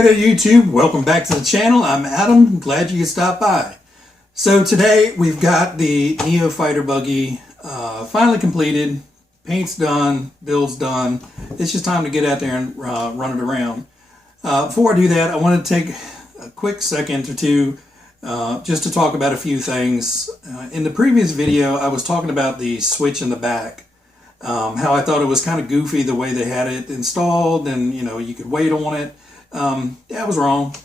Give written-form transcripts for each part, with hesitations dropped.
Hey there YouTube, welcome back to the channel. I'm Adam, glad you could stop by. So today we've got the Neo Fighter buggy finally completed, paint's done, build's done. It's just time to get out there and run it around. Before I do that, I want to take a quick second or two just to talk about a few things. In the previous video I was talking about the switch in the back. How I thought it was kind of goofy the way they had it installed, and you could wait on it. I was wrong.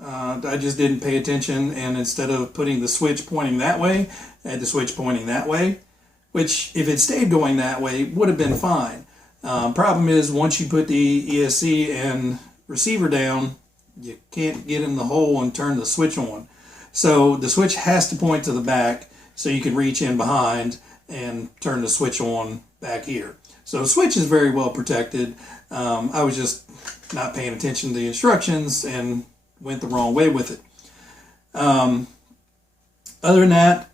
I just didn't pay attention, and instead of putting the switch pointing that way, I had the switch pointing that way, which if it stayed going that way would have been fine. Problem is, once you put the ESC and receiver down, you can't get in the hole and turn the switch on. So the switch has to point to the back so you can reach in behind and turn the switch on back here. So the switch is very well protected. I was just not paying attention to the instructions and went the wrong way with it. Other than that,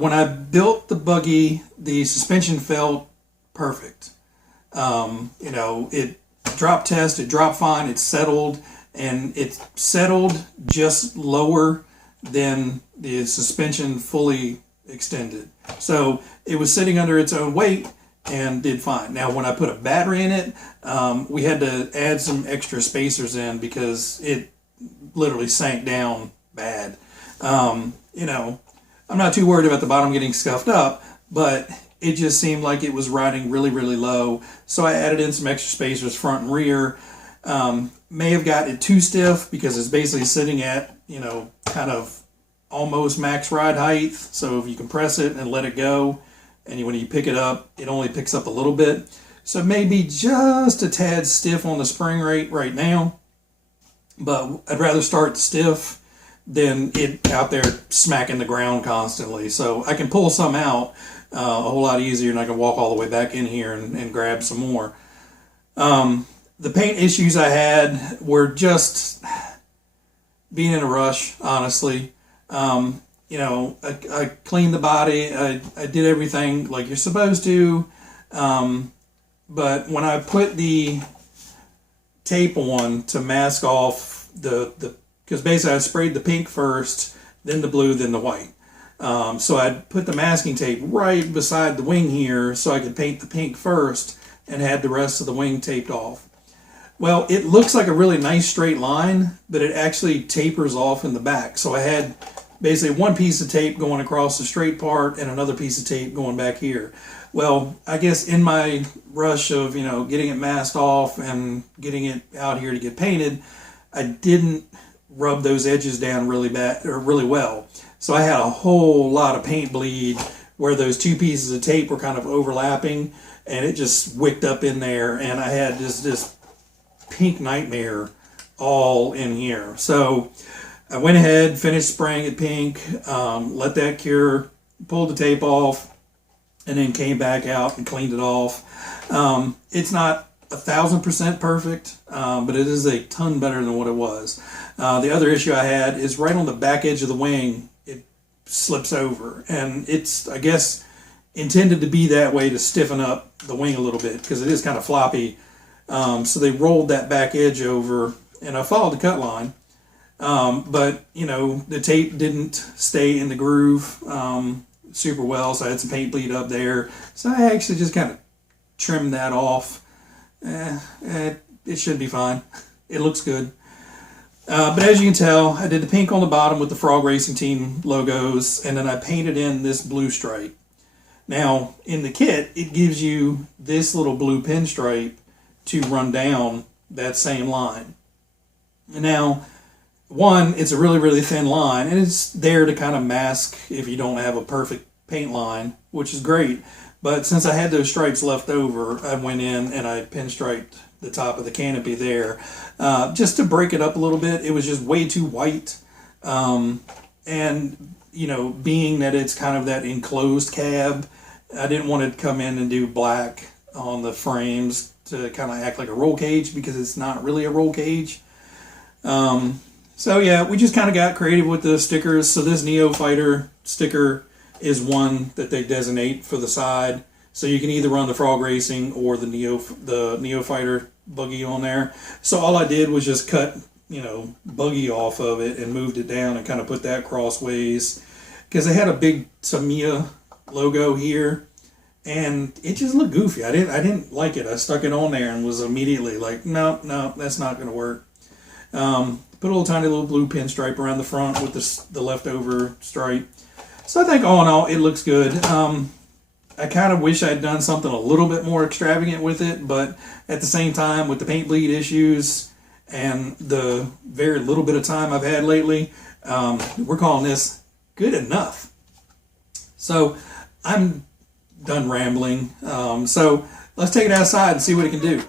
when I built the buggy, the suspension felt perfect. It drop test, it dropped fine, it settled, and it settled just lower than the suspension fully extended. So it was sitting under its own weight and did fine. Now when I put a battery in it, we had to add some extra spacers in because it literally sank down bad. I'm not too worried about the bottom getting scuffed up, but it just seemed like it was riding really, really low. So I added in some extra spacers front and rear. May have got it too stiff because it's basically sitting at, kind of almost max ride height. So if you compress it and let it go, and when you pick it up, it only picks up a little bit. So maybe just a tad stiff on the spring rate right now, but I'd rather start stiff than it out there smacking the ground constantly. So I can pull some out a whole lot easier, and I can walk all the way back in here and grab some more. The paint issues I had were just being in a rush, honestly. I cleaned the body, I did everything like you're supposed to, but when I put the tape on to mask off because basically I sprayed the pink first, then the blue, then the white. So I'd put the masking tape right beside the wing here so I could paint the pink first and had the rest of the wing taped off. Well, it looks like a really nice straight line, but it actually tapers off in the back. So I had basically one piece of tape going across the straight part and another piece of tape going back here. Well, I guess in my rush of, getting it masked off and getting it out here to get painted, I didn't rub those edges down really bad or really well. So I had a whole lot of paint bleed where those two pieces of tape were kind of overlapping, and it just wicked up in there, and I had this pink nightmare all in here. So I went ahead, finished spraying it pink, let that cure, pulled the tape off, and then came back out and cleaned it off. It's not 1,000% perfect, but it is a ton better than what it was. The other issue I had is right on the back edge of the wing, it slips over, and it's, I guess, intended to be that way to stiffen up the wing a little bit because it is kind of floppy. So they rolled that back edge over, and I followed the cut line. But the tape didn't stay in the groove super well, so I had some paint bleed up there. So I actually just kind of trimmed that off. It should be fine. It looks good. But as you can tell, I did the pink on the bottom with the Frog Racing Team logos, and then I painted in this blue stripe. Now, in the kit, it gives you this little blue pinstripe to run down that same line. Now, one, it's a really, really thin line, and it's there to kind of mask if you don't have a perfect paint line, which is great. But since I had those stripes left over, I went in and I pinstriped the top of the canopy there just to break it up a little bit. It was just way too white. And, being that it's kind of that enclosed cab, I didn't want to come in and do black on the frames to kind of act like a roll cage because it's not really a roll cage. So yeah, we just kind of got creative with the stickers. So this Neo Fighter sticker is one that they designate for the side. So you can either run the Frog Racing or the Neo Fighter buggy on there. So all I did was just cut buggy off of it and moved it down and kind of put that crossways because they had a big Tamiya logo here, and it just looked goofy. I didn't like it. I stuck it on there and was immediately like, no, that's not going to work. Put a little tiny little blue pinstripe around the front with the leftover stripe. So I think all in all, it looks good. I kind of wish I'd done something a little bit more extravagant with it, but at the same time, with the paint bleed issues and the very little bit of time I've had lately, we're calling this good enough. So I'm done rambling. So let's take it outside and see what it can do.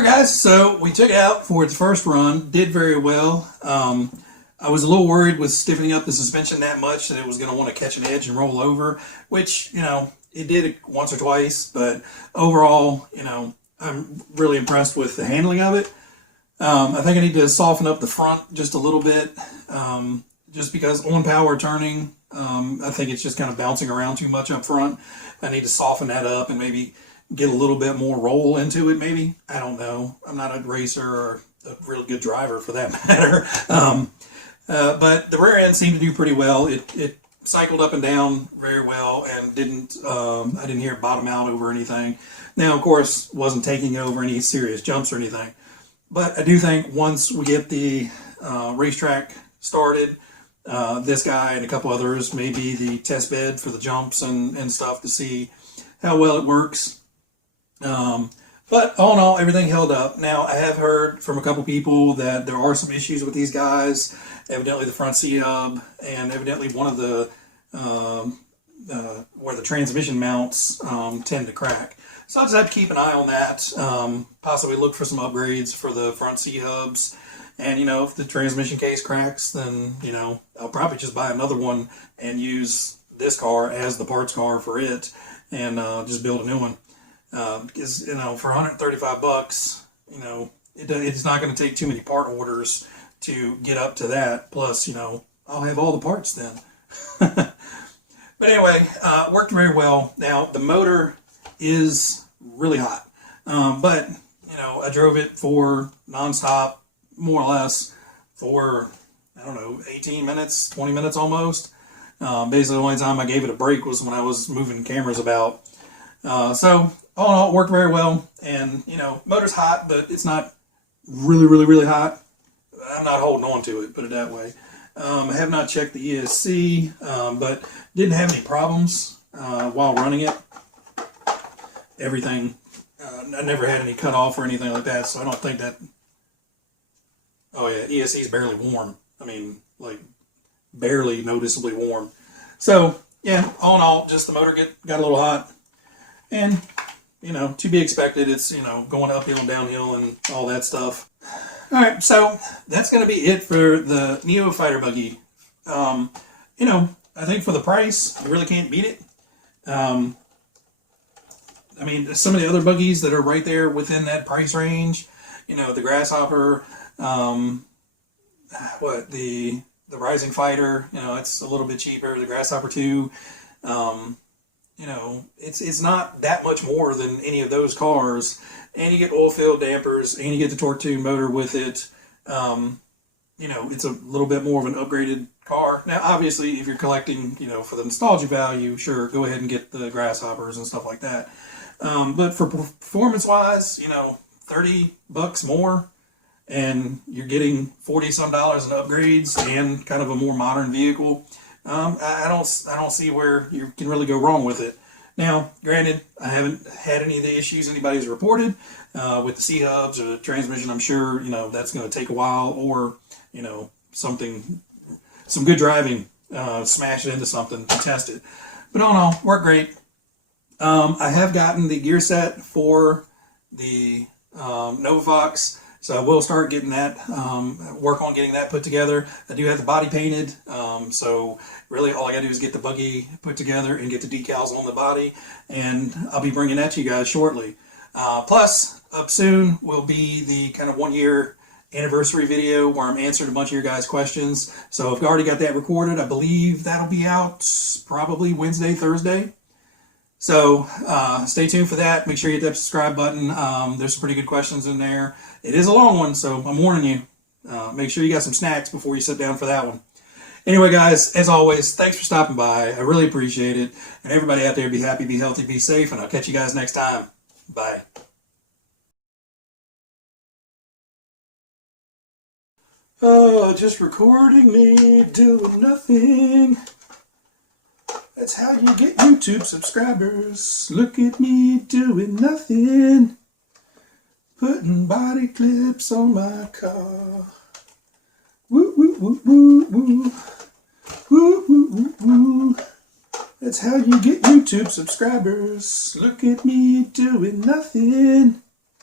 Guys, so we took it out for its first run, did very well. I was a little worried with stiffening up the suspension that much that it was going to want to catch an edge and roll over, which, it did once or twice, but overall, I'm really impressed with the handling of it. I think I need to soften up the front just a little bit, just because on power turning, I think it's just kind of bouncing around too much up front. I need to soften that up and maybe get a little bit more roll into it, maybe. I don't know. I'm not a racer or a really good driver for that matter. But the rear end seemed to do pretty well. It cycled up and down very well and I didn't hear it bottom out over anything. Now, of course, wasn't taking over any serious jumps or anything. But I do think once we get the racetrack started, this guy and a couple others may be the test bed for the jumps and stuff to see how well it works. But all in all, everything held up. Now, I have heard from a couple people that there are some issues with these guys. Evidently, the front C-hub and evidently one of the where the transmission mounts tend to crack. So I'll just have to keep an eye on that. Possibly look for some upgrades for the front C-hubs. And, if the transmission case cracks, then, I'll probably just buy another one and use this car as the parts car for it and just build a new one. Because, for $135, it's not going to take too many part orders to get up to that. Plus, I'll have all the parts then. But anyway, worked very well. Now, the motor is really hot. But, I drove it for nonstop, more or less, for, 18 minutes, 20 minutes almost. Basically, the only time I gave it a break was when I was moving cameras about. So, all in all, it worked very well. And, motor's hot, but it's not really, really, really hot. I'm not holding on to it, put it that way. I have not checked the ESC, but didn't have any problems while running it. Everything, I never had any cut off or anything like that, so I don't think that... Oh yeah, ESC is barely warm. I mean, like, barely noticeably warm. So, yeah, all in all, just the motor got a little hot. And, to be expected, it's, going uphill and downhill and all that stuff. All right, so that's going to be it for the Neo Fighter Buggy. I think for the price, you really can't beat it. Some of the other buggies that are right there within that price range, the Grasshopper, the Rising Fighter, it's a little bit cheaper. The Grasshopper 2, it's not that much more than any of those cars. And you get oil-filled dampers, and you get the torque tube motor with it. It's a little bit more of an upgraded car. Now, obviously, if you're collecting, for the nostalgia value, sure, go ahead and get the Grasshoppers and stuff like that. But for performance-wise, $30 more, and you're getting $40-some in upgrades and kind of a more modern vehicle. I don't see where you can really go wrong with it. Now, granted, I haven't had any of the issues anybody's reported with the C-hubs or the transmission. I'm sure, that's going to take a while, or, some good driving, smash it into something to test it. But all in all, worked great. I have gotten the gear set for the Nova Fox, so I will start getting that, work on getting that put together. I do have the body painted, so really all I gotta do is get the buggy put together and get the decals on the body, and I'll be bringing that to you guys shortly. Plus, up soon will be the kind of 1-year anniversary video where I'm answering a bunch of your guys' questions. So if you already got that recorded, I believe that'll be out probably Wednesday, Thursday. So stay tuned for that. Make sure you hit that subscribe button. There's some pretty good questions in there. It is a long one, so I'm warning you. Make sure you got some snacks before you sit down for that one. Anyway, guys, as always, thanks for stopping by. I really appreciate it. And everybody out there, be happy, be healthy, be safe, and I'll catch you guys next time. Bye. Oh, just recording me doing nothing. That's how you get YouTube subscribers. Look at me doing nothing. Putting body clips on my car. Woo, woo, woo, woo, woo. Woo, woo, woo, woo. That's how you get YouTube subscribers. Look at me doing nothing.